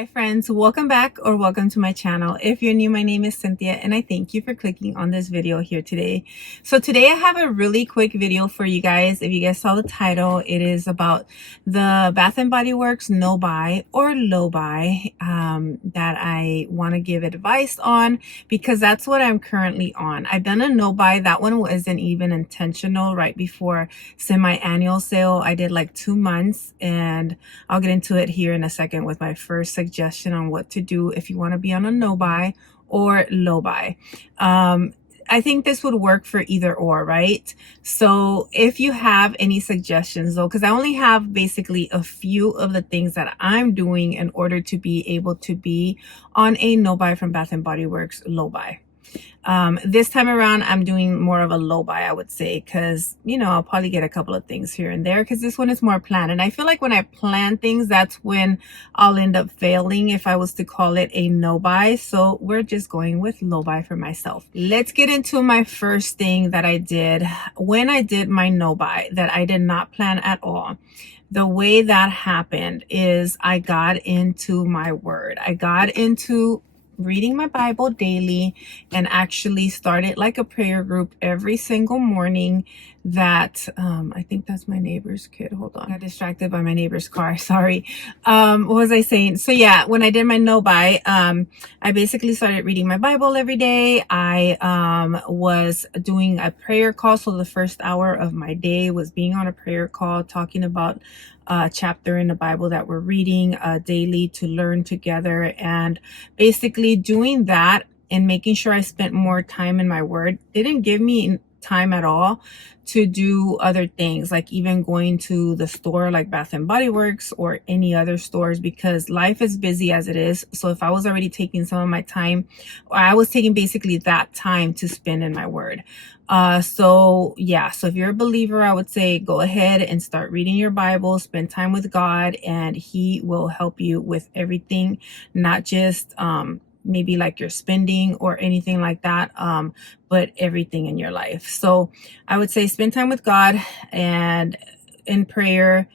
Hi friends, welcome back or welcome to my channel. If you're new, my name is Cynthia and I thank you for clicking on this video here today. So today I have a really quick video for you guys. If you guys saw the title, it is about the Bath and Body Works no buy or low buy that I want to give advice on because that's what I'm currently on. I've done a no buy. That one wasn't even intentional. Right before semi-annual sale, I did like 2 months, and I'll get into it here in a second with my first suggestion on what to do if you want to be on a no buy or low buy. I think this would work for either or, right? So if you have any suggestions though, because I only have basically a few of the things that I'm doing in order to be able to be on a no buy from Bath and Body Works low buy. This time around, I'm doing more of a low buy, I would say, because, you know, I'll probably get a couple of things here and there because this one is more planned. And I feel like when I plan things, that's when I'll end up failing if I was to call it a no buy. So we're just going with low buy for myself. Let's get into my first thing that I did when I did my no buy that I did not plan at all. The way that happened is I got into my word. I got into reading my Bible daily and actually started like a prayer group every single morning that I think that's my neighbor's kid. Hold on. I got distracted by my neighbor's car. Sorry. What was I saying? So yeah, when I did my no buy, I basically started reading my Bible every day. I was doing a prayer call. So the first hour of my day was being on a prayer call, talking about chapter in the Bible that we're reading daily to learn together, and basically doing that and making sure I spent more time in my word didn't give me time at all to do other things, like even going to the store like Bath and Body Works or any other stores, because life is busy as it is. So if I was already taking some of my time, I was taking basically that time to spend in my word. So yeah, so if you're a believer, I would say go ahead and start reading your Bible, spend time with God, and He will help you with everything, not just maybe like your spending or anything like that, but everything in your life. So I would say spend time with God and in prayer,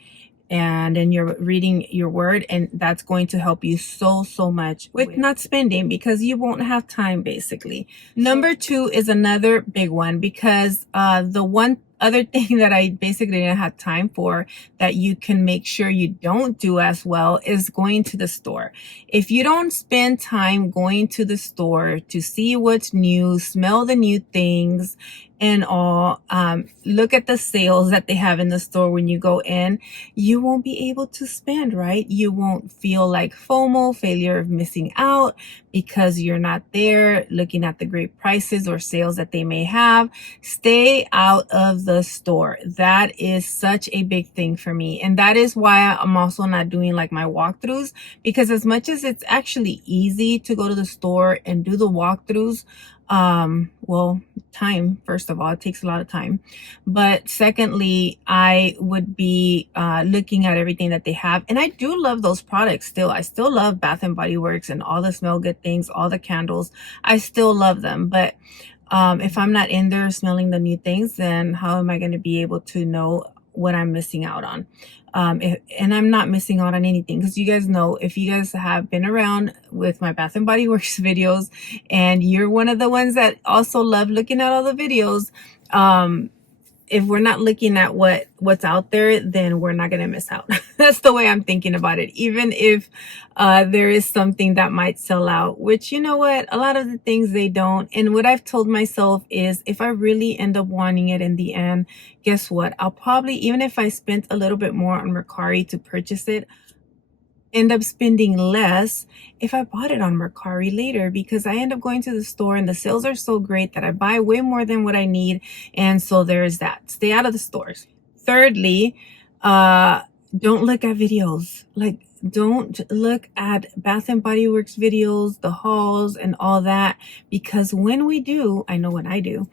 and then you're reading your word, and that's going to help you so much with not spending, because you won't have time basically. Number two is another big one, because the one other thing that I basically didn't have time for that you can make sure you don't do as well is going to the store. If you don't spend time going to the store to see what's new, smell the new things and all, look at the sales that they have in the store when you go in, you won't be able to spend, right? You won't feel like FOMO, failure of missing out, because you're not there looking at the great prices or sales that they may have. Stay out of the store. That is such a big thing for me. And that is why I'm also not doing like my walkthroughs, because as much as it's actually easy to go to the store and do the walkthroughs, well, time, first of all, it takes a lot of time, but secondly, I would be looking at everything that they have. And I do love those products still. I still love Bath and Body Works and all the smell good things, all the candles. I still love them, but if I'm not in there smelling the new things, then how am I going to be able to know what I'm missing out on? And I'm not missing out on anything, because you guys know, if you guys have been around with my Bath and Body Works videos and you're one of the ones that also love looking at all the videos, if we're not looking at what's out there, then we're not going to miss out. That's the way I'm thinking about it. Even if there is something that might sell out, which, you know what, a lot of the things they don't. And what I've told myself is, if I really end up wanting it in the end, guess what? I'll probably, even if I spent a little bit more on Mercari to purchase it, end up spending less if I bought it on Mercari later, because I end up going to the store and the sales are so great that I buy way more than what I need. And so there's that. Stay out of the stores. Thirdly, don't look at videos. Like, don't look at Bath and Body Works videos, the hauls and all that, because when we do, I know when I do,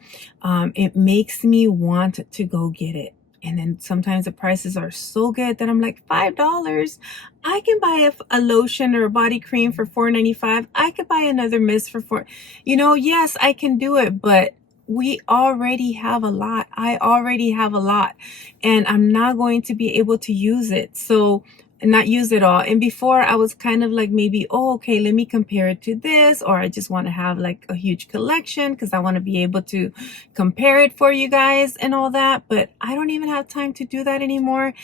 it makes me want to go get it. And then sometimes the prices are so good that I'm like, $5. I can buy a lotion or a body cream for $4.95. I could buy another mist for $4. You know, yes, I can do it, but we already have a lot. I already have a lot, and I'm not going to be able to use it. So not use it all. And before I was kind of like maybe, oh, okay, let me compare it to this, or I just want to have like a huge collection because I want to be able to compare it for you guys and all that. But I don't even have time to do that anymore.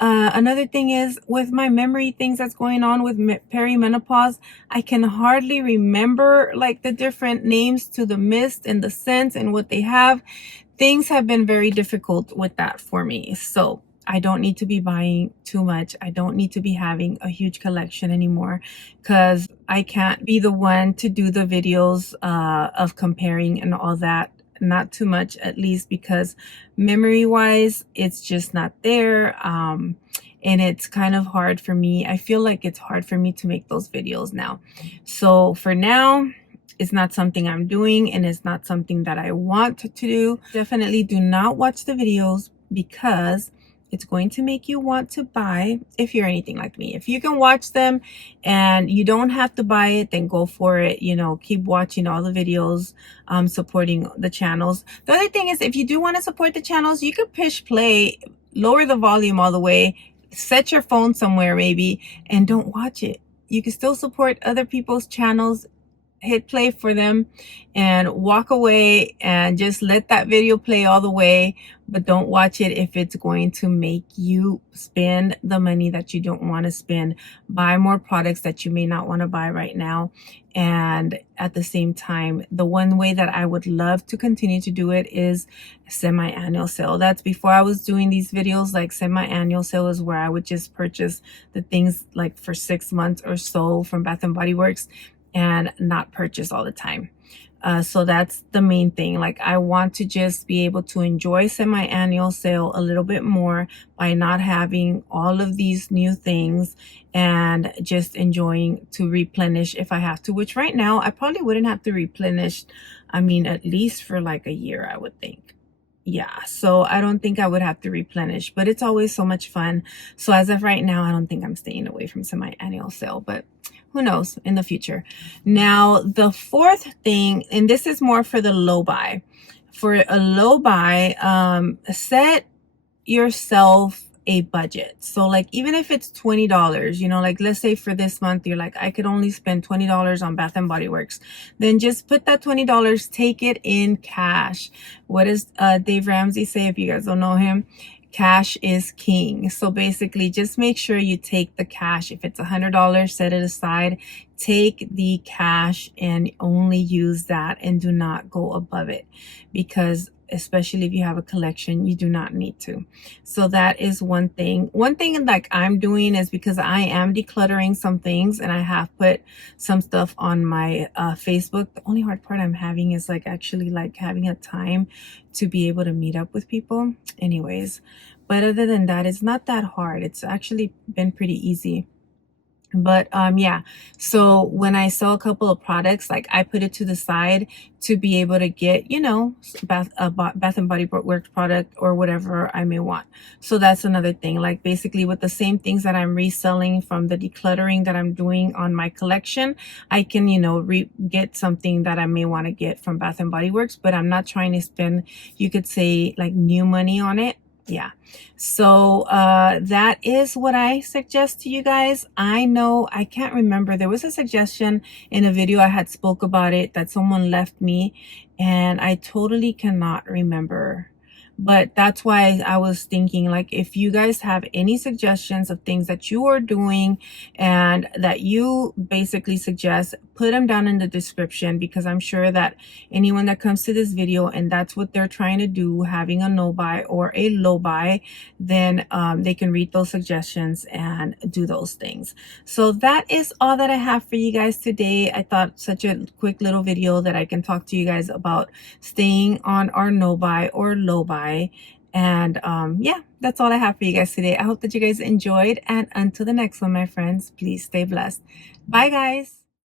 Another thing is with my memory things that's going on with perimenopause, I can hardly remember like the different names to the mist and the scents and what they have. Things have been very difficult with that for me. So I don't need to be buying too much. I don't need to be having a huge collection anymore because I can't be the one to do the videos of comparing and all that. Not too much, at least, because memory wise, it's just not there. And it's kind of hard for me. I feel like it's hard for me to make those videos now. So for now, it's not something I'm doing, and it's not something that I want to do. Definitely do not watch the videos because it's going to make you want to buy if you're anything like me. If you can watch them and you don't have to buy it, then go for it. You know, keep watching all the videos, supporting the channels. The other thing is, if you do want to support the channels, you could push play, lower the volume all the way, set your phone somewhere maybe, and don't watch it. You can still support other people's channels. Hit play for them and walk away and just let that video play all the way, but don't watch it if it's going to make you spend the money that you don't want to spend, buy more products that you may not want to buy right now. And at the same time, the one way that I would love to continue to do it is semi-annual sale. That's before I was doing these videos. Like, semi-annual sale is where I would just purchase the things like for 6 months or so from Bath and Body Works and not purchase all the time. So that's the main thing. Like, I want to just be able to enjoy semi-annual sale a little bit more by not having all of these new things and just enjoying to replenish if I have to, which right now I probably wouldn't have to replenish. I mean, at least for like a year, I would think. Yeah, so I don't think I would have to replenish, but it's always so much fun. So as of right now, I don't think I'm staying away from semi-annual sale, but who knows in the future. Now, the fourth thing, and this is more for the low buy. For a low buy, set yourself a budget. So like, even if it's $20, you know, like let's say for this month, you're like, I could only spend $20 on Bath and Body Works. Then just put that $20, take it in cash. What does Dave Ramsey say? If you guys don't know him, cash is king. So basically, just make sure you take the cash. If it's $100, set it aside. Take the cash and only use that and do not go above it, because especially if you have a collection, you do not need to. So that is one thing. One thing like I'm doing is, because I am decluttering some things and I have put some stuff on my Facebook. The only hard part I'm having is like actually like having a time to be able to meet up with people. Anyways, but other than that, it's not that hard. It's actually been pretty easy. But yeah, so when I sell a couple of products, like I put it to the side to be able to get, you know, Bath and Body Works product or whatever I may want. So that's another thing. Like, basically with the same things that I'm reselling from the decluttering that I'm doing on my collection, I can, you know, get something that I may want to get from Bath and Body Works, but I'm not trying to spend, you could say, like new money on it. Yeah, so that is what I suggest to you guys. I know, I can't remember, there was a suggestion in a video I had spoke about it that someone left me, and I totally cannot remember. But that's why I was thinking, like, if you guys have any suggestions of things that you are doing and that you basically suggest, put them down in the description, because I'm sure that anyone that comes to this video and that's what they're trying to do, having a no buy or a low buy, then they can read those suggestions and do those things. So that is all that I have for you guys today. I thought such a quick little video that I can talk to you guys about staying on our no buy or low buy. And yeah, that's all I have for you guys today. I hope that you guys enjoyed, and until the next one, my friends, please stay blessed. Bye guys.